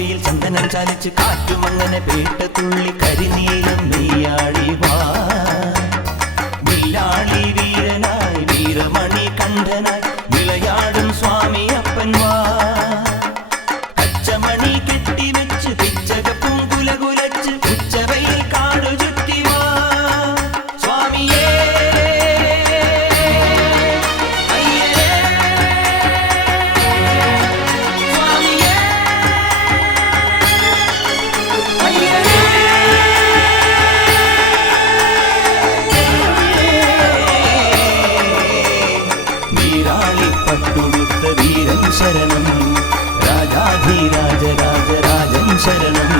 തൊപ്പിയിൽ ചന്ദനം ചാലിച്ച് കാറ്റുമങ്ങനെ പേട്ടത്തുള്ളി കരിനീലം നെയ്യാടി വാ വില്ലാളി വീരനായി വീരമണി കണ്ഠനായി വിളയാടും സ്വാമി അപ്പൻ വാ കച്ചമണി കെട്ടിവെച്ച് പിച്ചകപ്പും കുലകുലച്ച് ഉച്ചവയിൽ കാടു ചുറ്റി വാ സ്വാമിയേ പട്ടുടുത്ത വീരൻ ശരണം രാജാധിരാജ രാജരാജൻ ശരണം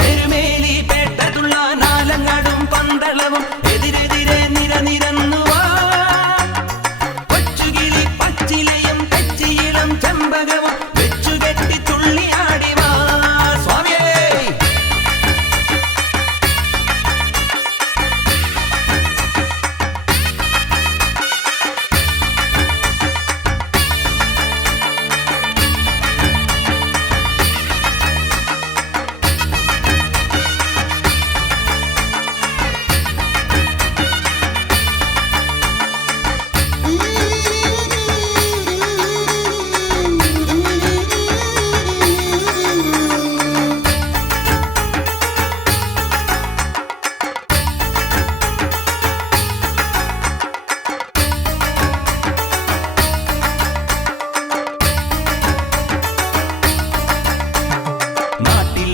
പെരുമേലി പേട്ടതുള്ള നാലങ്ങാടും പന്തളവും എതിരെതിരെ നിരനിരന്നുവാ കൊച്ചുകിളി പച്ചിലയും കച്ചിയിളം ചെമ്പകവും വെച്ചുകെട്ടി തുള്ളിയാടിവാ സ്വാമിയേ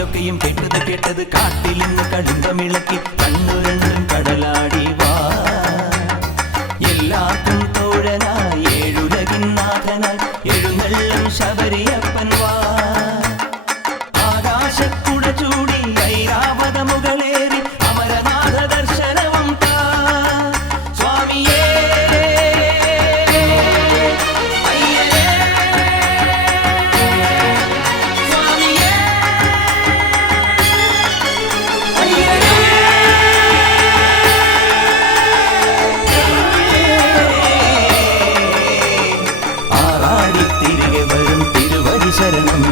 ൊക്കെയും കേട്ടത് കാട്ടിൽ നിന്ന് കടുങ്കമിളക്കി കണ്ണു രണ്ടും കടലാടി വാ എല്ലാവർക്കും തോഴനായി ഏഴുലകിൻ നാഥനായി എഴുന്നള്ളം ശബരിയപ്പൻ വാ ആകാശക്കുട ചൂടി ഐരാവത മുകളേറി അമരനാഥ ദർശനവും താ സ്വാമിയേ ശരണം